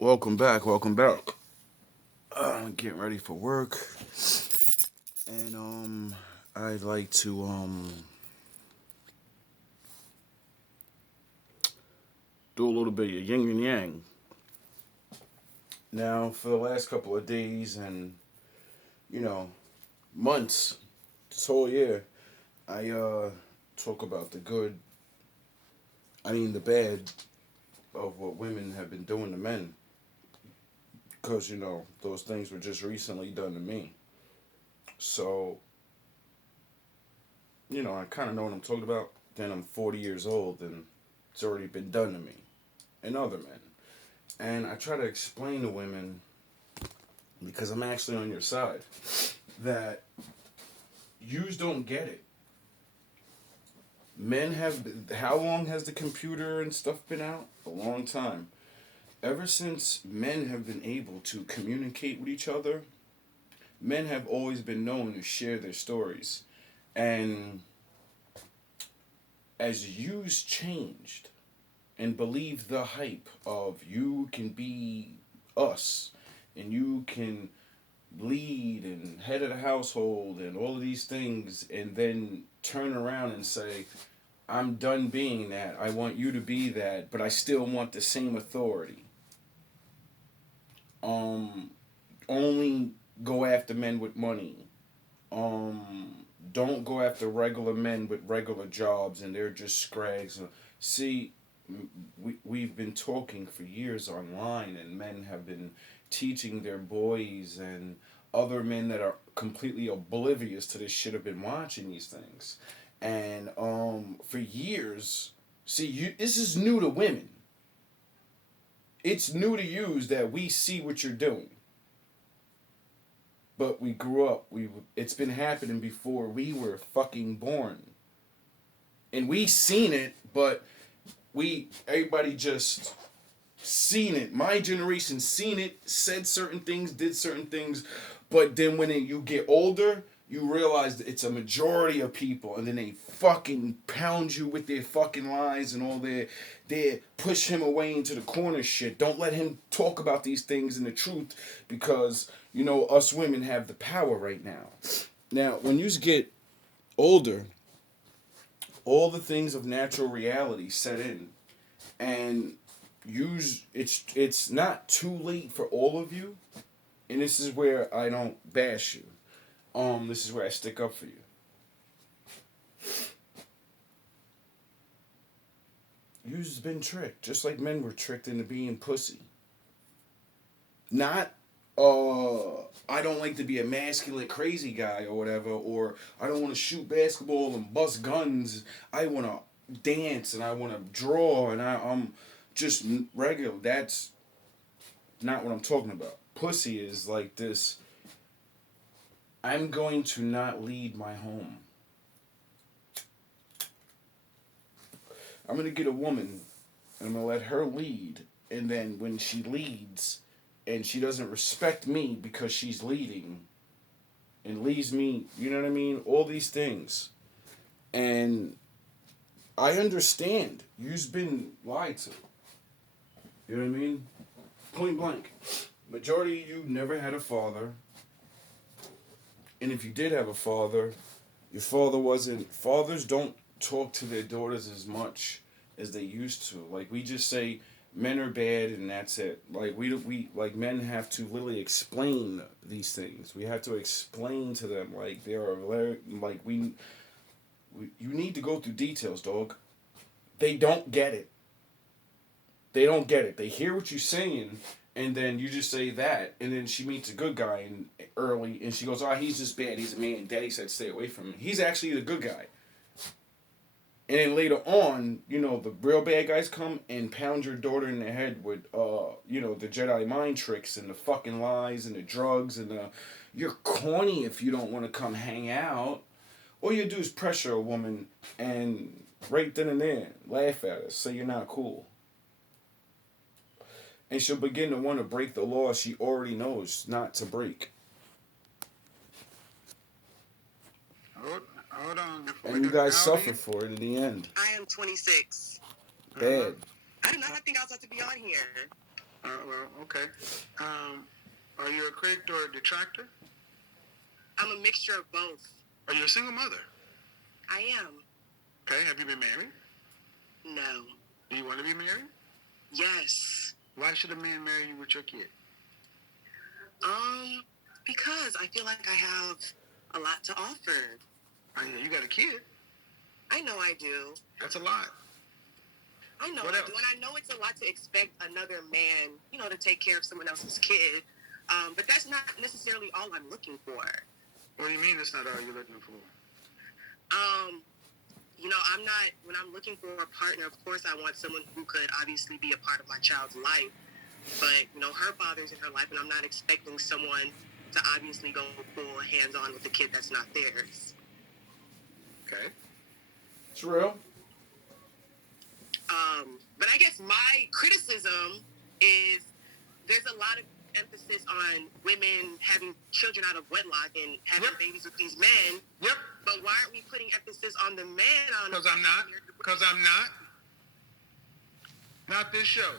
Welcome back. Welcome back. Getting ready for work, and I'd like to do a little bit of yin and yang. Now, for the last couple of days and you know months, this whole year, I talk about the good. I mean the bad of what women have been doing to men, because those things were just recently done to me. So I kind of know what I'm talking about. Then I'm 40 years old, and it's already been done to me and other men. And I try to explain to women, because I'm actually on your side, that yous don't get it. Men have. How long has the computer and stuff been out? A long time. Ever since men have been able to communicate with each other, men have always been known to share their stories. And as yous changed and believe the hype of you can be us and you can lead and head of the household and all of these things, and then turn around and say, I'm done being that, I want you to be that, but I still want the same authority. um Only go after men with money. Don't go after regular men with regular jobs and they're just scrags. See, we've been talking for years online, and men have been teaching their boys, and other men that are completely oblivious to this shit have been watching these things. And for years, see, this is new to women. It's new to yous that we see what you're doing. But we grew up. It's been happening before we were fucking born. And we seen it, but everybody just seen it. My generation seen it, said certain things, did certain things, but then when you get older, you realize that it's a majority of people, and then they fucking pound you with their fucking lies and all their push him away into the corner shit. Don't let him talk about these things and the truth, because us women have the power right now. Now, when you get older, all the things of natural reality set in, and it's not too late for all of you, and this is where I don't bash you. This is where I stick up for you. You've been tricked, just like men were tricked into being pussy. Not, I don't like to be a masculine crazy guy or whatever, or I don't want to shoot basketball and bust guns. I want to dance and I want to draw, and I'm just regular. That's not what I'm talking about. Pussy is like this. I'm going to not lead my home. I'm going to get a woman and I'm going to let her lead. And then when she leads and she doesn't respect me because she's leading and leaves me, you know what I mean? All these things. And I understand. You've been lied to. You know what I mean? Point blank. Majority of you never had a father. And if you did have a father, your father wasn't. Fathers don't talk to their daughters as much as they used to. Like, we just say men are bad and that's it. Like, we like, men have to literally explain these things. We have to explain to them, like, there are like you need to go through details, dog. They don't get it. They don't get it. They hear what you're saying, and then you just say that, and then she meets a good guy early, and she goes, "Oh, he's just bad. He's a man. Daddy said stay away from him. He's actually the good guy." And then later on, the real bad guys come and pound your daughter in the head with, the Jedi mind tricks and the fucking lies and the drugs and the, you're corny if you don't want to come hang out. All you do is pressure a woman and right then and there, laugh at her, say you're not cool. And she'll begin to want to break the law she already knows not to break. Hold on. And you guys suffer for it in the end. I am 26. Bad. I did not think I was supposed to be on here. Well, okay. Are you a critic or a detractor? I'm a mixture of both. Are you a single mother? I am. Okay. Have you been married? No. Do you want to be married? Yes. Why should a man marry you with your kid? Because I feel like I have a lot to offer. Oh, yeah, you got a kid. I know I do. That's a lot. I know What I else? do, and I know it's a lot to expect another man, to take care of someone else's kid. But that's not necessarily all I'm looking for. What do you mean that's not all you're looking for? I'm not, when I'm looking for a partner, of course I want someone who could obviously be a part of my child's life. But, her father's in her life, and I'm not expecting someone to obviously go full hands-on with the kid that's not theirs. Okay. It's real. But I guess my criticism is there's a lot of emphasis on women having children out of wedlock and having babies with these men. Yep. But why aren't we putting emphasis on the man? Because I'm not. Not this show.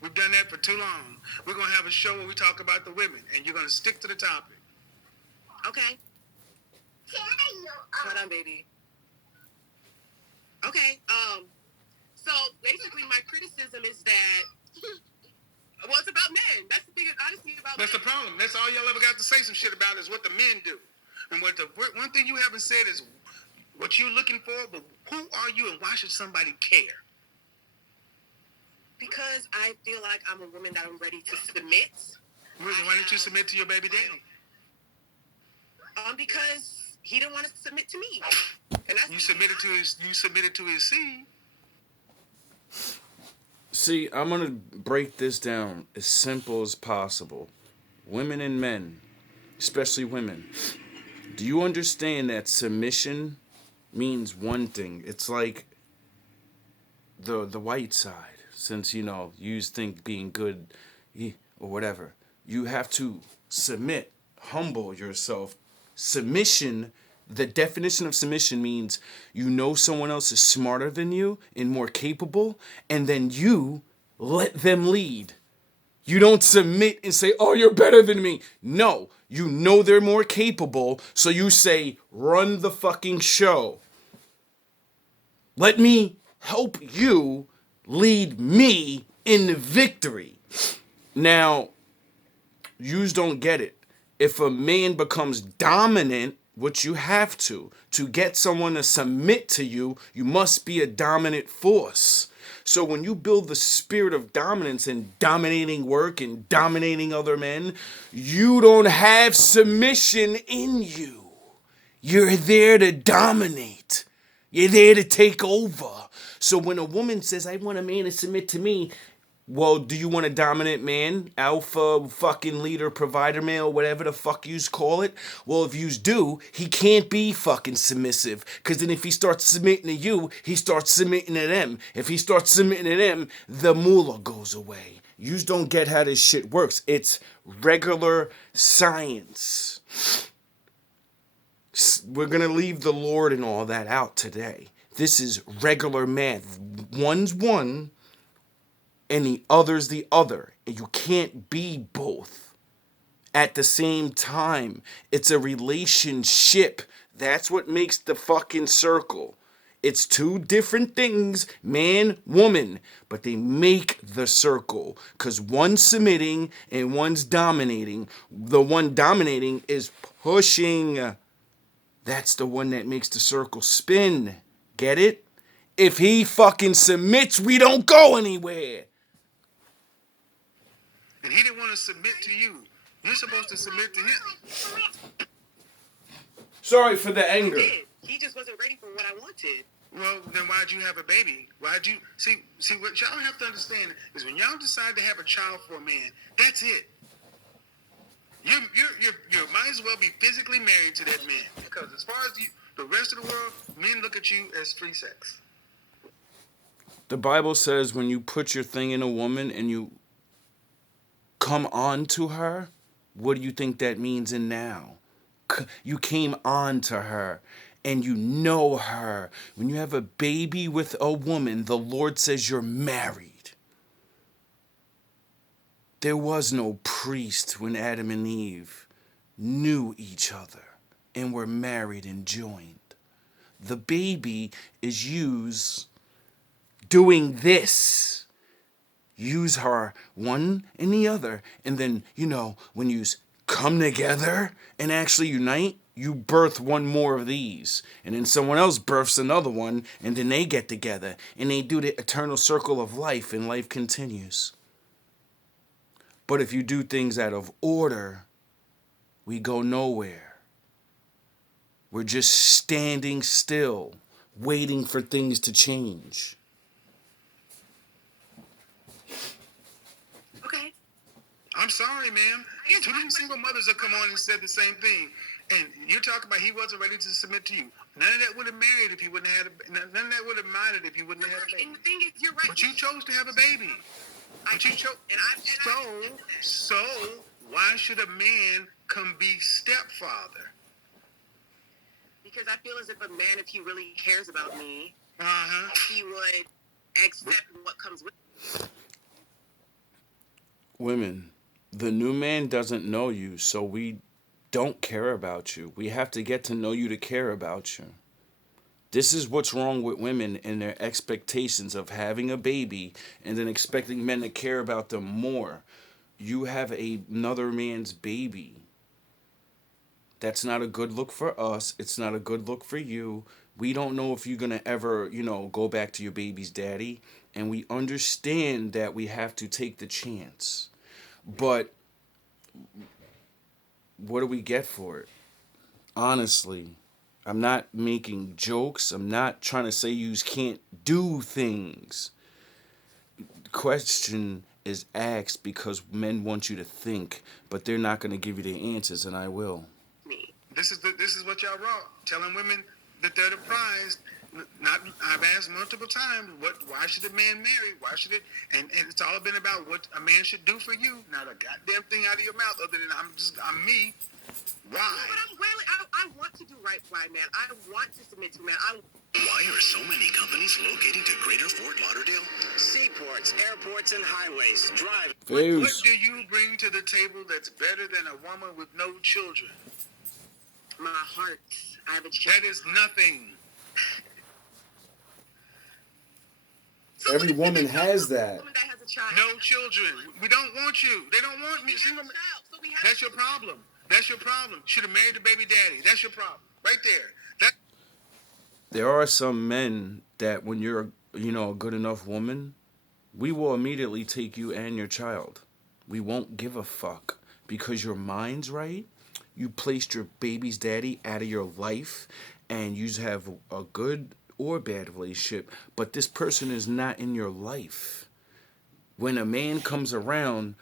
We've done that for too long. We're going to have a show where we talk about the women, and you're going to stick to the topic. Okay. Hold on, baby. Okay. So basically, my criticism is that, well, it's about men. That's the thing, honestly, about That's men. the problem. That's all y'all ever got to say some shit about is what the men do. And what the one thing you haven't said is what you're looking for, but who are you and why should somebody care? Because I feel like I'm a woman that I'm ready to submit. Why didn't you submit to your baby daddy? Because he didn't want to submit to me. And that's You submitted to his seed. See, I'm going to break this down as simple as possible. Women and men, especially women, do you understand that submission means one thing? It's like the white side, since, you think being good or whatever. You have to submit, humble yourself. Submission, the definition of submission means you know someone else is smarter than you and more capable, and then you let them lead. You don't submit and say, oh, you're better than me. No, you know they're more capable, so you say, run the fucking show. Let me help you lead me in victory. Now, yous don't get it. If a man becomes dominant, which you have to get someone to submit to you, you must be a dominant force. So when you build the spirit of dominance and dominating work and dominating other men, you don't have submission in you. You're there to dominate. You're there to take over. So when a woman says, I want a man to submit to me, well, do you want a dominant man? Alpha, fucking leader, provider male, whatever the fuck yous call it? Well, if yous do, he can't be fucking submissive. Because then if he starts submitting to you, he starts submitting to them. If he starts submitting to them, the moolah goes away. Yous don't get how this shit works. It's regular science. We're going to leave the Lord and all that out today. This is regular math. One's one and the other's the other. And you can't be both at the same time. It's a relationship. That's what makes the fucking circle. It's two different things, man, woman, but they make the circle. Because one's submitting and one's dominating. The one dominating is pushing. That's the one that makes the circle spin. Get it? If he fucking submits, we don't go anywhere. And he didn't want to submit to you. You're supposed to submit to him. Sorry for the anger. He just wasn't ready for what I wanted. Well, then why'd you have a baby? Why'd you see what y'all have to understand is when y'all decide to have a child for a man, that's it. You might as well be physically married to that man, because as far as the rest of the world, men look at you as free sex. The Bible says when you put your thing in a woman and you come on to her, what do you think that means in now? You came on to her and you know her. When you have a baby with a woman, the Lord says you're married. There was no priest when Adam and Eve knew each other and were married and joined. The baby is used doing this. Use her one and the other. And then, when you come together and actually unite, you birth one more of these. And then someone else births another one. And then they get together. And they do the eternal circle of life. And life continues. But if you do things out of order, we go nowhere. We're just standing still, waiting for things to change. Okay. I'm sorry, ma'am. Too many single mothers have come on and said the same thing. And you're talking about he wasn't ready to submit to you. None of that would have married if he wouldn't have had none of that would have mattered if he wouldn't have had a baby. And the thing is, you're right. But you chose to have a baby. But you chose. So why should a man come be stepfather? Because I feel as if a man, if he really cares about me, Uh-huh. he would accept what comes with it. Women, the new man doesn't know you, so we don't care about you. We have to get to know you to care about you. This is what's wrong with women and their expectations of having a baby and then expecting men to care about them more. You have another man's baby. That's not a good look for us. It's not a good look for you. We don't know if you're going to ever, go back to your baby's daddy. And we understand that we have to take the chance. But what do we get for it? Honestly, I'm not making jokes. I'm not trying to say you can't do things. The question is asked because men want you to think, but they're not going to give you the answers, and I will. This is what y'all wrote, telling women that they're the prize. I've asked multiple times, why should a man marry? Why should it? And it's all been about what a man should do for you. Not a goddamn thing out of your mouth other than I'm me. Why? No, but I'm really, I want to do right by man. I want to submit to man. Why are so many companies locating to Greater Fort Lauderdale? Seaports, airports, and highways. Drive. What do you bring to the table that's better than a woman with no children? My heart. I have a child. That is nothing. Every woman has that. Woman that has a child. No children. We don't want you. They don't want me. That's your problem. That's your problem. Should have married the baby daddy. That's your problem. Right there. There are some men that when you're, a good enough woman, we will immediately take you and your child. We won't give a fuck because your mind's right. You placed your baby's daddy out of your life and you have a good or bad relationship, but this person is not in your life. When a man comes around,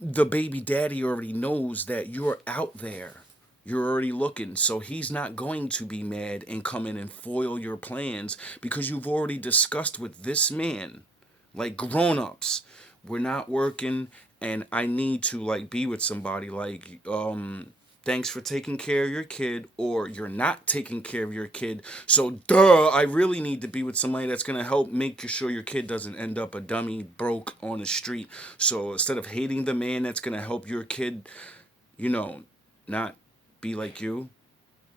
the baby daddy already knows that you're out there. You're already looking, so he's not going to be mad and come in and foil your plans because you've already discussed with this man, like grown-ups, we're not working and I need to be with somebody, thanks for taking care of your kid, or you're not taking care of your kid, so I really need to be with somebody that's going to help make sure your kid doesn't end up a dummy broke on the street. So instead of hating the man that's going to help your kid, not be like you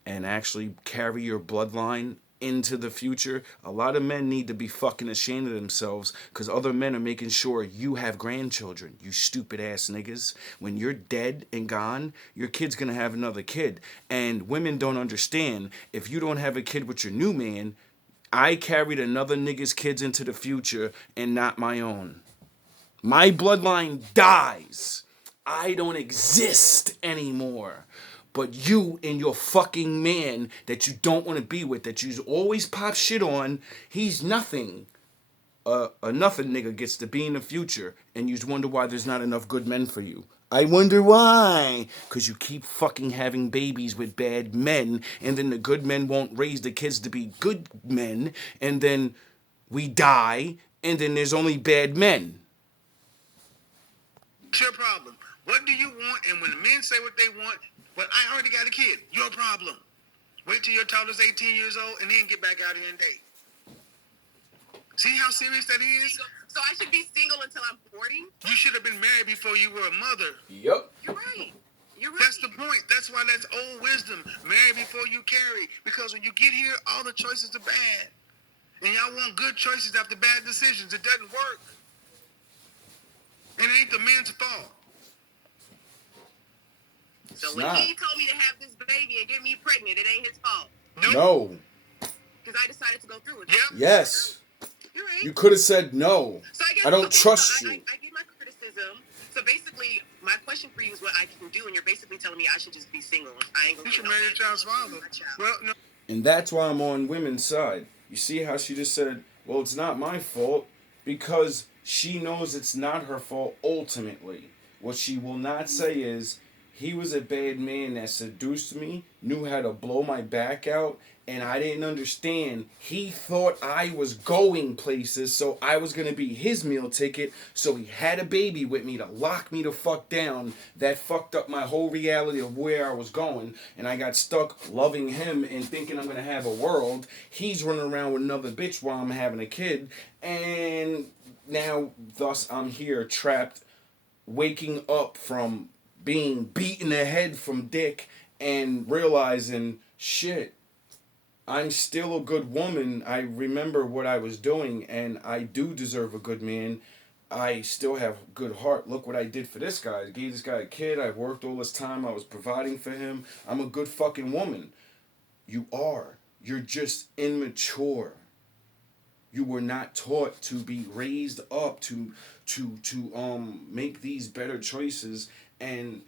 and actually carry your bloodline into the future, a lot of men need to be fucking ashamed of themselves because other men are making sure you have grandchildren, you stupid ass niggas. When you're dead and gone, your kid's gonna have another kid. And women don't understand, if you don't have a kid with your new man, I carried another nigga's kids into the future and not my own. My bloodline dies. I don't exist anymore. But you and your fucking man that you don't want to be with, that you always pop shit on, he's nothing. A nothing nigga gets to be in the future, and you wonder why there's not enough good men for you. I wonder why. Because you keep fucking having babies with bad men, and then the good men won't raise the kids to be good men, and then we die, and then there's only bad men. It's your problem. What do you want? And when the men say what they want, but I already got a kid. Your problem. Wait till your toddler's 18 years old and then get back out here and date. See how serious that is? So I should be single until I'm 40? You should have been married before you were a mother. Yup. You're right. You're right. That's the point. That's why that's old wisdom. Marry before you carry. Because when you get here, all the choices are bad. And y'all want good choices after bad decisions. It doesn't work. And it ain't the man's fault. So It's when not. he told me to have this baby and get me pregnant, it ain't his fault. No. Because I decided to go through with it. Yep. Yes. You're right. You could have said no. So I guess I don't okay, trust so you. I get my criticism. So basically, my question for you is what I can do, and you're basically telling me I should just be single. I ain't gonna You get should no marry your baby. child's father. My child. Well, no. And that's why I'm on women's side. You see how she just said, well, it's not my fault, because she knows it's not her fault ultimately. What she will not say is, he was a bad man that seduced me, knew how to blow my back out, and I didn't understand. He thought I was going places, so I was going to be his meal ticket, so he had a baby with me to lock me the fuck down. That fucked up my whole reality of where I was going, and I got stuck loving him and thinking I'm going to have a world. He's running around with another bitch while I'm having a kid, and now, thus, I'm here trapped, waking up from being beaten in the head from dick and realizing, shit, I'm still a good woman. I remember what I was doing, and I do deserve a good man. I still have a good heart. Look what I did for this guy. I gave this guy a kid. I worked all this time. I was providing for him. I'm a good fucking woman. You are. You're just immature. You were not taught to be raised up to make these better choices, and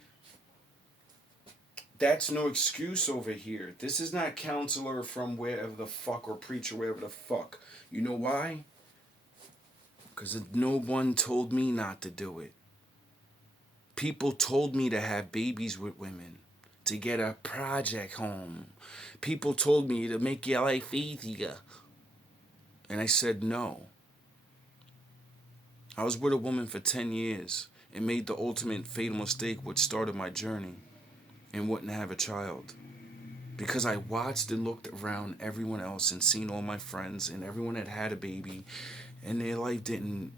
that's no excuse over here. This is not counselor from wherever the fuck, or preacher wherever the fuck. You know why? Because no one told me not to do it. People told me to have babies with women, to get a project home. People told me to make your life easier. And I said no. I was with a woman for 10 years and made the ultimate fatal mistake which started my journey, and wouldn't have a child. Because I watched and looked around everyone else and seen all my friends and everyone that had a baby, and their life didn't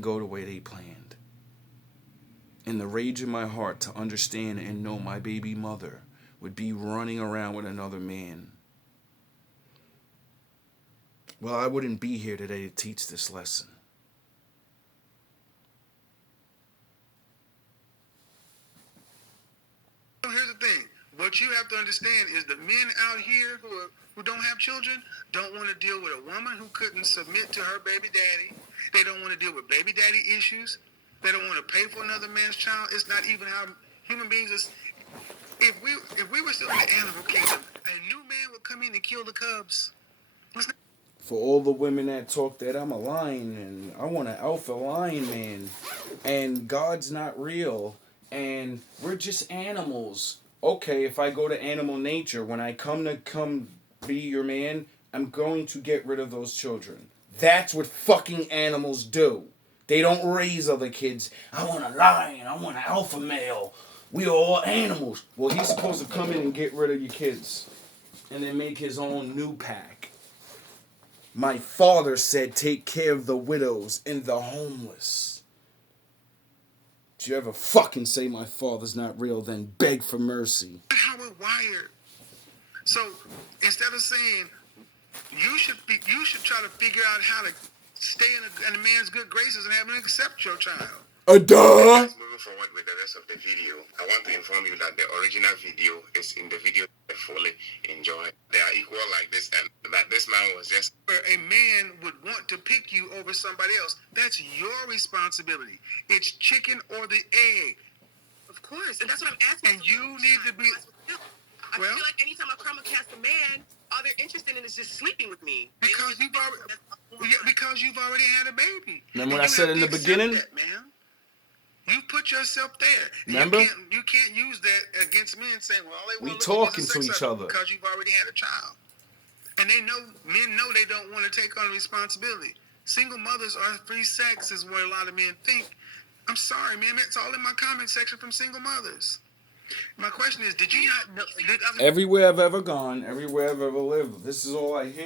go the way they planned. And the rage in my heart to understand and know my baby mother would be running around with another man. Well, I wouldn't be here today to teach this lesson. Here's the thing. What you have to understand is the men out here who don't have children don't want to deal with a woman who couldn't submit to her baby daddy. They don't want to deal with baby daddy issues. They don't want to pay for another man's child. It's not even how human beings is. If we were still in the animal kingdom, a new man would come in and kill the cubs. For all the women that talk that I'm a lion and I want an alpha lion man and God's not real and we're just animals. Okay, if I go to animal nature, when I come be your man, I'm going to get rid of those children. That's what fucking animals do. They don't raise other kids. I want a lion. I want an alpha male. We are all animals. Well, he's supposed to come in and get rid of your kids and then make his own new pack. My father said, take care of the widows and the homeless. If you ever fucking say my father's not real, then beg for mercy. That's how we're wired. So instead of saying you should try to figure out how to stay in a man's good graces and have him accept your child. Duh! Moving forward with the rest of the video, I want to inform you that the original video is in the video fully enjoy. They are equal like this, and that this man was just... Where a man would want to pick you over somebody else, that's your responsibility. It's chicken or the egg. Of course, and that's what I'm asking. And you need to be... I feel like anytime I come across a man, all they're interested in is just sleeping with me. Because you've already had a baby. Remember what I said in the beginning? That, man. You put yourself there. Remember? You can't use that against men saying, well, all they We want to talking is to sex each act other. because you've already had a child. And men know they don't want to take on responsibility. Single mothers are free sex is what a lot of men think. I'm sorry, man. It's all in my comment section from single mothers. My question is, did you not know? Everywhere I've ever gone, everywhere I've ever lived, this is all I hear.